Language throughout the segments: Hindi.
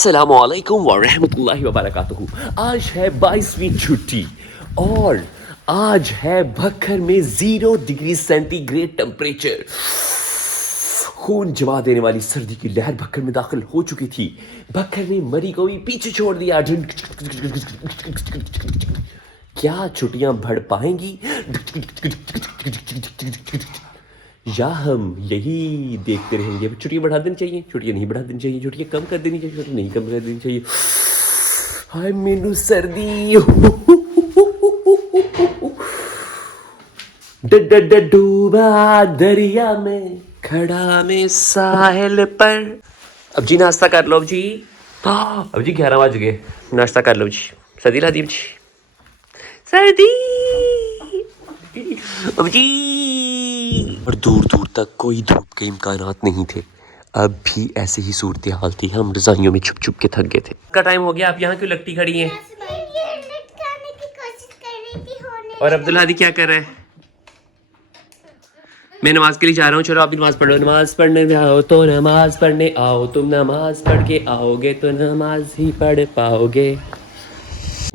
अस्सलामुअलैकुम वरहमतुल्लाहि वबरकातुहू। आज है 22वीं छुट्टी और आज है भक्खर में 0 डिग्री सेंटीग्रेड टेम्परेचर। खून जमा देने वाली सर्दी की लहर भक्खर में दाखिल हो चुकी थी। भक्खर ने मरी को भी पीछे छोड़ दिया। क्या छुट्टियां बढ़ पाएंगी या हम यही देखते रहेंगे? छुट्टियां बढ़ा देनी चाहिए, छुट्टियां नहीं बढ़ा देनी चाहिए, छुट्टियां कम कर देनी चाहिए, छुट्टियां नहीं कम कर देनी चाहिए। हाय मेनू सर्दी। डूबा दरिया में खड़ा में साहिल पर। अब जी नाश्ता कर लो। अब जी अब जी 11 बज गए, नाश्ता कर लो जी। सर्दी ला दी जी, सर्दी। अब जी और दूर दूर तक कोई धूप के इम्कानात नहीं थे। अब भी ऐसे ही सूरत हाल थी। हम रजाइयों में छुप छुप के थक गए थे। का टाइम हो गया, आप यहाँ क्यों लगती खड़ी हैं? और अब्दुल हादी क्या कर रहा है? मैं नमाज के लिए जा रहा हूँ। चलो आप भी नमाज पढ़ो। नमाज पढ़ने में आओ तो नमाज पढ़ने आओ, तुम नमाज पढ़ के आओगे तो नमाज ही पढ़ पाओगे।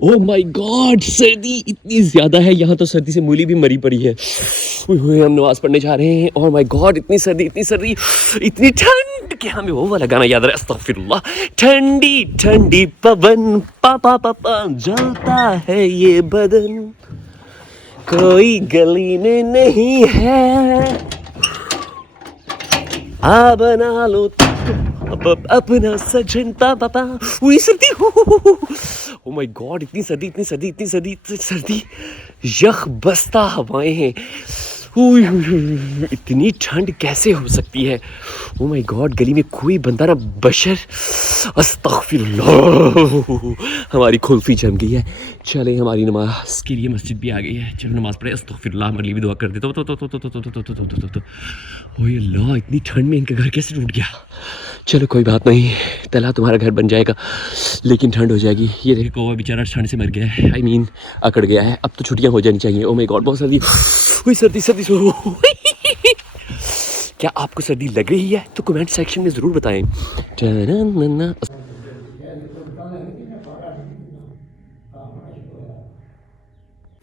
ओह माय गॉड, सर्दी इतनी ज्यादा है यहाँ तो सर्दी से मूली भी मरी पड़ी है। हम नमाज पढ़ने जा रहे हैं। ओह माय गॉड, इतनी सर्दी, इतनी सर्दी, इतनी ठंड कि हमें वो वाला गाना याद आ रहा है, अस्तगफिरुल्लाह। ठंडी ठंडी पवन पापा पापा जलता है ये बदन, कोई गली में नहीं है, आ बना लो अपना सजन पापा। वही सर्दी। ओ माय गॉड, इतनी सर्दी, इतनी सर्दी, इतनी सर्दी, इतनी सर्दी, यख बस्ता हवाएं हैं। इतनी ठंड कैसे हो सकती है? ओ माय गॉड, गली में कोई बंदा ना बशर। अस्तगफिरुल्लाह, हमारी खुल्फी जम गई है। चले हमारी नमाज के लिए मस्जिद भी आ गई है। चलो नमाज पढ़े। अस्तगफिरुल्लाह, हमारे लिए भी दुआ कर दे। तो ओए अल्लाह, इतनी ठंड में इनका घर कैसे टूट गया? चलो कोई बात नहीं, तला तुम्हारा घर बन जाएगा, लेकिन ठंड हो जाएगी। ये देखो कौवा बेचारा ठंड से मर गया है, I mean, अकड़ गया है। अब तो छुट्टियां हो जानी चाहिए। ओह माय गॉड, बहुत सर्दी हुई, सर्दी सर्दी। क्या आपको सर्दी लग रही है? तो कमेंट सेक्शन में ज़रूर बताएं।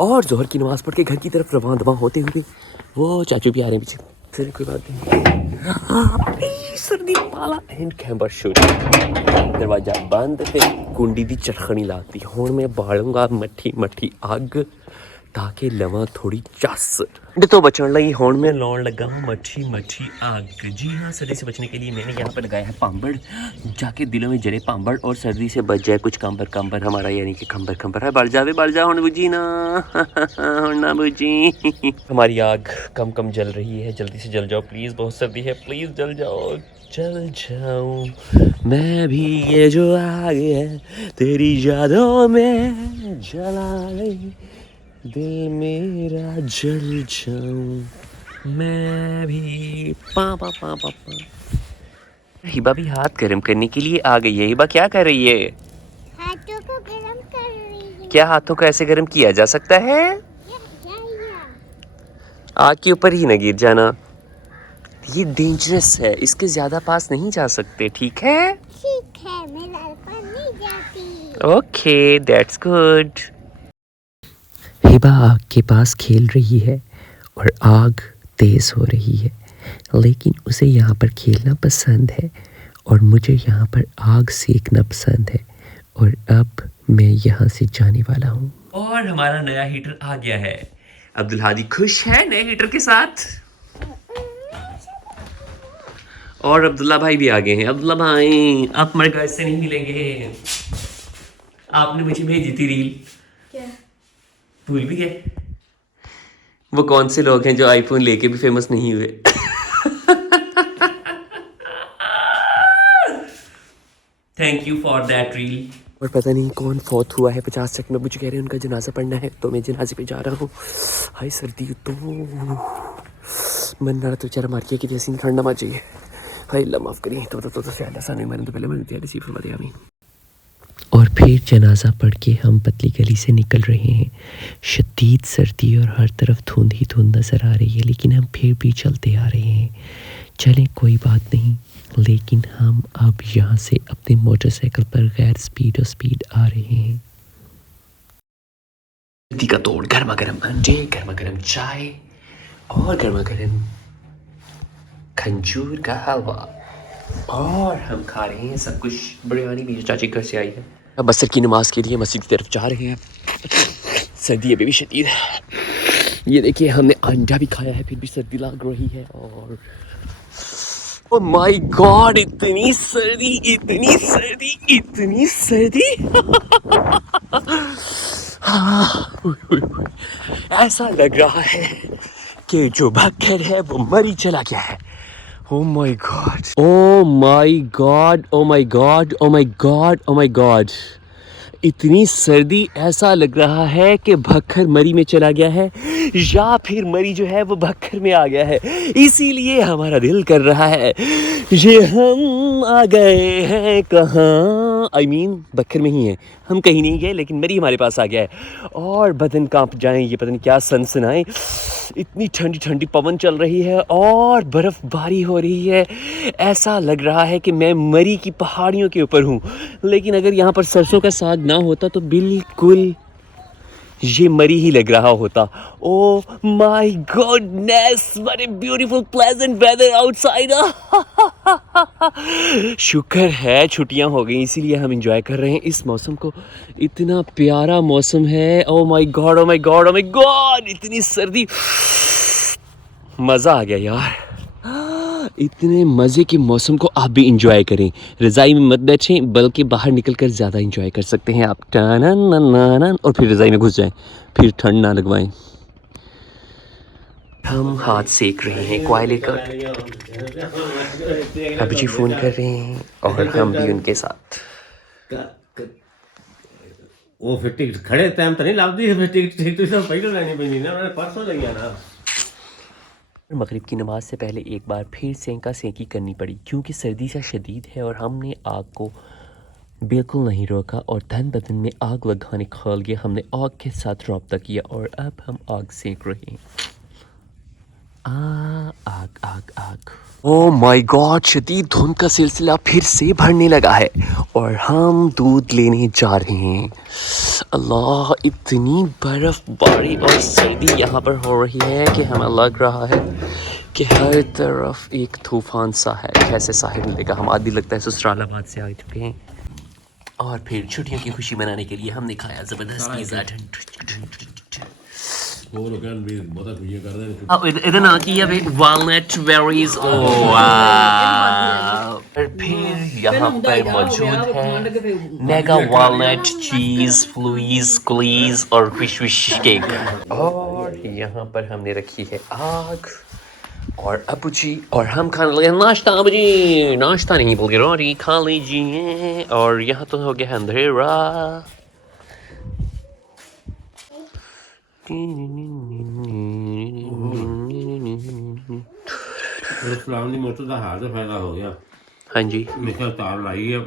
और जोहर की नमाज पढ़ के घर की तरफ रवां दवा होते हुए वो चाचू भी आ रहे हैं पीछे। चलिए कोई बात नहीं। सर्दी पाला एंड कैंबर शूट। दरवाजा बंद ते कुंडी दी चरखनी लाती। हुण मैं बालूंगा मट्ठी मट्ठी अग ताकि लवां थोड़ी चस। तो बचण लई हुण मैं लाउण लगा हूं मट्ठी मट्ठी आग। जी हाँ, सर्दी से बचने के लिए मैंने यहाँ पर लगाया है पांबड़, जाके दिलों में जले पांबड़ और सर्दी से बच जाए कुछ कंबर कंबर हमारा, यानी कि खंबर खंबर है। बढ़ जा हुण बुझी ना, हुण ना बुझी। हमारी आग कम कम जल रही है, जल्दी से जल जाओ प्लीज़, बहुत सर्दी है, प्लीज़ जल जाओ। जल जाऊं मैं भी, ये जो आग है तेरी यादों में जला गई, दिल मेरा जल जाऊं मैं भी। पा पा पा पा पा। हिबा भी हाथ गर्म करने के लिए आ गई है। हिबा क्या कर रही है? हाथों को गर्म कर रही है। क्या हाथों को ऐसे गर्म किया जा सकता है? आग के ऊपर ही ना गिर जाना, ये डेंजरस है, इसके ज्यादा पास नहीं जा सकते, ठीक है? ठीक है, मैं लाल पर नहीं जाती। Okay, that's good. हिबा आग के पास खेल रही है और आग तेज हो रही है, लेकिन उसे यहाँ पर खेलना पसंद है और मुझे यहाँ पर आग सेकना पसंद है। और अब मैं यहाँ से जाने वाला हूँ। और हमारा नया हीटर आ गया है। अब्दुल हादी खुश है नए हीटर के साथ। और अब्दुल्ला भाई भी आ गए हैं। अब्दुल्ला भाई, आप हमारे घर से नहीं मिलेंगे। आपने मुझे भेजी थी रील, क्या भूल भी गए? वो कौन से लोग हैं जो आईफोन लेके भी फेमस नहीं हुए? Thank you for that reel. और पता नहीं कौन फौत हुआ है 50 सेकंड में। मुझे कह रहे हैं उनका जनाजा पढ़ना है, तो मैं जनाजे पे जा रहा हूँ। हाय सर्दी, तो मन ना तो बेचारा मार किया कि जैसे ठंड ना मार चाहिए। हाय अल्लाह माफ़ करिए। तो शायद ऐसा नहीं, मैंने तो पहले मैंने तैयारी सी फरमा दी। और फिर जनाजा पढ़ के हम पतली गली से निकल रहे हैं। शदीद सर्दी और हर तरफ धुंध ही धुंध नज़र आ रही है, लेकिन हम फिर भी चलते आ रहे हैं। चलें कोई बात नहीं, लेकिन हम अब यहाँ से अपने मोटरसाइकिल पर गैर स्पीड आ रहे हैं। सर्दी का तोड़, गर्मा गर्म अंडे, गर्मा गर्म चाय और गर्मा गर्म खंजूर का हलवा, और हम खा रहे हैं सब कुछ। बिरयानी भी चाची घर से आई है। अब बसर की नमाज के लिए मस्जिद की तरफ जा रहे हैं। सर्दी अभी भी शदीद है। ये देखिए हमने अंडा भी खाया है फिर भी सर्दी लग रही है। और ओह माय गॉड, इतनी सर्दी, इतनी सर्दी, इतनी सर्दी। ऐसा लग रहा है कि जो भक्कर है वो मरी चला गया है। Oh my god. Oh my god. Oh my god. Oh my god. Oh my god. इतनी सर्दी, ऐसा लग रहा है कि भक्खर मरी में चला गया है या फिर मरी जो है वो भक्खर में आ गया है। इसीलिए हमारा दिल कर रहा है ये हम आ गए हैं कहाँ। I mean भक्खर में ही है, हम कहीं नहीं गए लेकिन मरी हमारे पास आ गया है और बदन कांप जाएं। ये पता नहीं क्या सनसनाए, इतनी ठंडी ठंडी पवन चल रही है और बर्फ़बारी हो रही है। ऐसा लग रहा है कि मैं मरी की पहाड़ियों के ऊपर हूँ। लेकिन अगर यहाँ पर सरसों का साग ना होता तो बिल्कुल ये मरी ही लग रहा होता। Oh my goodness, what a beautiful pleasant weather outside. शुक्र है छुट्टियां हो गई, इसीलिए हम एंजॉय कर रहे हैं इस मौसम को। इतना प्यारा मौसम है। Oh my God, oh my God, oh my God, इतनी सर्दी, मज़ा आ गया यार। इतने मज़े के मौसम को आप भी इंजॉय करें। रज़ाई में मत बैठें बल्कि बाहर निकलकर ज़्यादा इंजॉय कर सकते हैं आप। टन और फिर रज़ाई में घुस जाएं, फिर ठंड ना लगवाएं। हम हाथ सेक रहे हैं कोयले का। अभी जी फ़ोन कर रहे हैं और हम भी उनके साथ। वो फिर टिकट खड़े टाइम तो नहीं लाती है, फिर टिकट तो पहले लेनी पड़ी ना, मैंने परसों ले गया ना। मगरिब की नमाज से पहले एक बार फिर सेंका सेंकी करनी पड़ी क्योंकि सर्दी सा शदीद है और हमने आग को बिल्कुल नहीं रोका और तन बदन में आग लगाने खोल गया। हमने आग के साथ रब्ता किया और अब हम आग सेंक रहे हैं। आग आग आग। ओह माय गॉड, शदीद धुंध का सिलसिला फिर से बढ़ने लगा है और हम दूध लेने जा रहे हैं। अल्लाह, इतनी बर्फबारी और सर्दी यहाँ पर हो रही है कि हमें लग रहा है कि हर तरफ एक तूफान सा है। कैसे साहिब मिलेगा, हम आदि लगता है ससुरालाबाद से आ चुके हैं और फिर छुट्टियों की खुशी मनाने के लिए हमने खाया ज़बरदस्त पिज़्ज़ा। इधर ना की अभी वालनट बेरीज। और फिर यहाँ पर मौजूद है मेगा वालनट चीज़ फ्लूइज क्लीज और फिश केक। और यहाँ पर हमने रखी है आग और अबू जी और हम खाने लगे नाश्ता। अबू जी नाश्ता नहीं बोल रोटी खा लीजिए। और यहाँ तो हो गया अंधेरा। फलानी मोटर का हाथ फायदा हो गया। हाँ जी, मिसल तार लाई है,